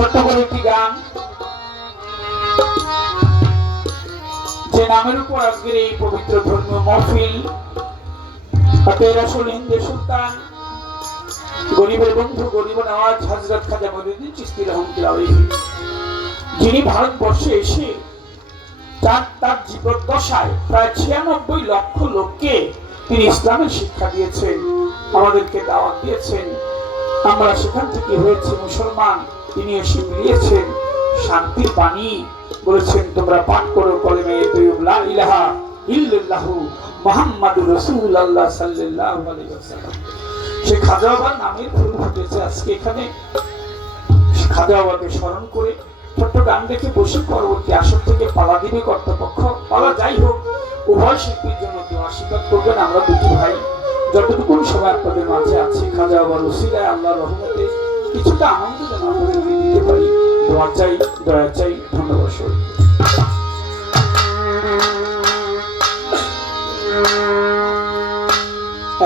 ছোট্ট করে একটি গান। যে নামের উপর আজকের এই পবিত্র ধর্মীয় মহফিল হিন্দু, সুলতান গরিবের বন্ধু, গরিব নওয়াজ হজরত খাজা মদিউদ্দিন চিস্তি যিনি ভারতবর্ষে এসে তার তার জীবদ্দশায় প্রায় ছিয়ানব্বই লক্ষ লোককে তিনি ইসলামের শিক্ষা দিয়েছেন, আমাদেরকে দাওয়াত দিয়েছেন। আমরা সেখান থেকে হয়েছে মুসলমান। তিনি এসে মিলিয়েছেন শান্তির বাণী। বলেছেন, তোমরা পাঠ করো কলেমে ইলাহা মুহাম্মাদুর সাল্লাল্লাহু আলাইহি ওয়াসাল্লাম। সে ফুল ফুটেছে আজকে এখানে। স্মরণ করে ছোট্ট গান দেখে বসে পরবর্তী আসর থেকে পালা দিবে কর্তৃপক্ষ। পালা যাই হোক, উভয় শিল্পীর জন্য কেউ আশীর্বাদ করবেন। আমরা দুটি ভাই যতটুকু সময় আপনাদের মাঝে আছে, খাজা উসিলায় আল্লাহ রহমতে কিছুটা আনন্দ যেন আপনাদেরকে দিতে পারি দোয়া চাই, দয়া চাই, ধন্যবাদ।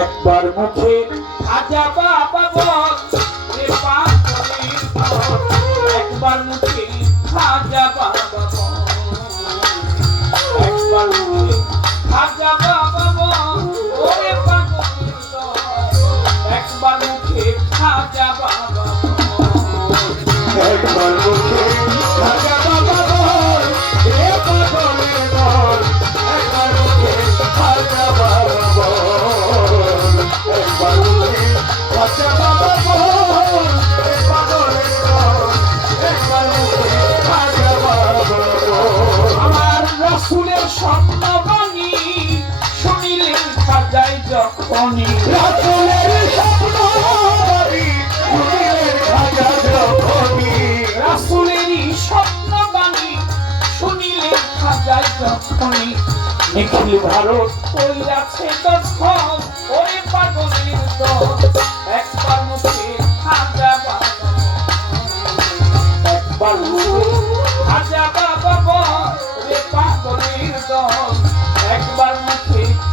একবার মুখে খাজা বাবা বল, রে। একবার মুখে খাজা বাবা বল, একবার মুখে খাজা বাবা রাসূলের স্বপ্ন বাণী শুনিলেন খাজাই যখনই। রাসূলের স্বপ্ন বাণী শুনিলেন খাজা যখনই। রাসূলেরই স্বপ্ন বাণী শুনিলেন খাজাই যখনই। নিখিল ভারত কইরাছে দখল ওরে পাগলের দল।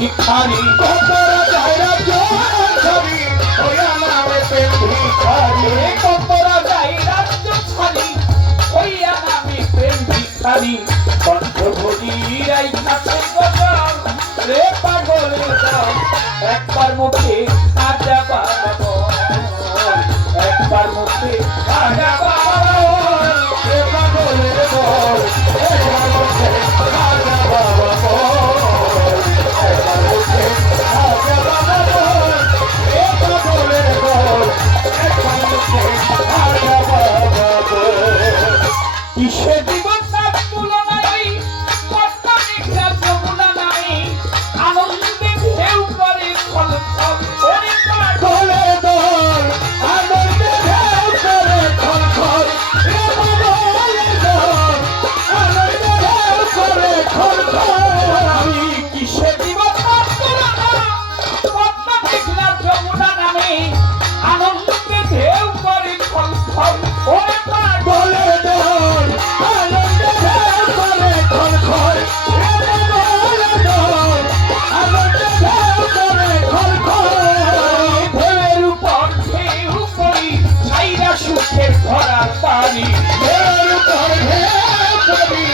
ভিখারি কতরা যাই রাজ্য ছাড়ি ওয়া নামে প্রেম ভিখারি কতরা যাই রাজ্য ছাড়ি ওয়া প্রেম ভিখারি গজল রে পাগলের দল একবার মুখে খাজা বাবা একবার মুখে খাজা চোখের ভরা পানি। মেরু গর্ভে পড়ি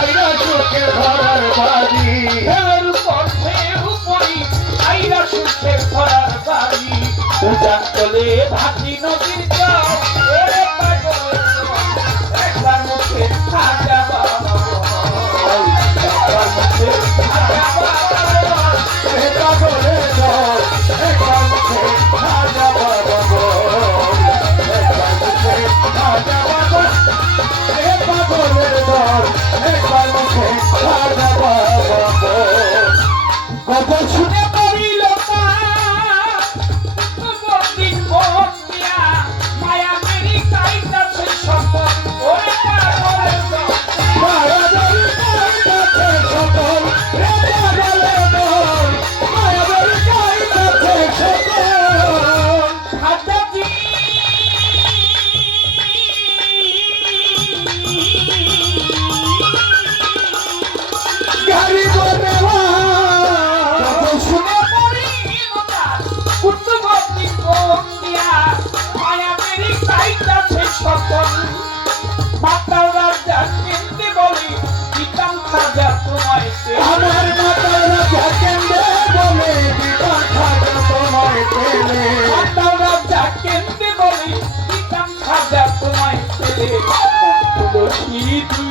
আইরা চোখের ভরার পানি মেরু ভাতি নদীর কুতুবতী বন্দিয়া মায়া মেরি সকল মাতাল রাজা কেন্দ্রে বলি পিতাম খাজা তোমায় আমার মাতাল রাজা কেন্দ্রে বলে পিতাম খাজা তোমায় পেলে। মাতাল রাজা কেন্দ্রে বলি পিতাম খাজা তোমায় পেলে। তুলসী দুই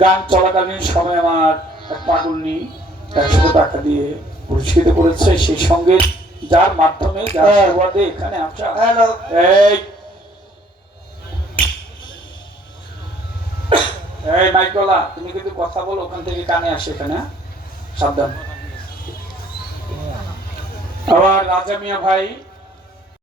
গান চলাকালীন সময় আমার এক পাগলনি একশো টাকা দিয়ে পুরস্কৃত করেছে সেই সঙ্গে যার মাধ্যমে যার হ্যাঁ। সুবাদে এখানে আসা এই এই মাইকলা তুমি কিন্তু কথা বলো ওখান থেকে কানে আসে এখানে হ্যাঁ? সাবধান আবার রাজা মিয়া ভাই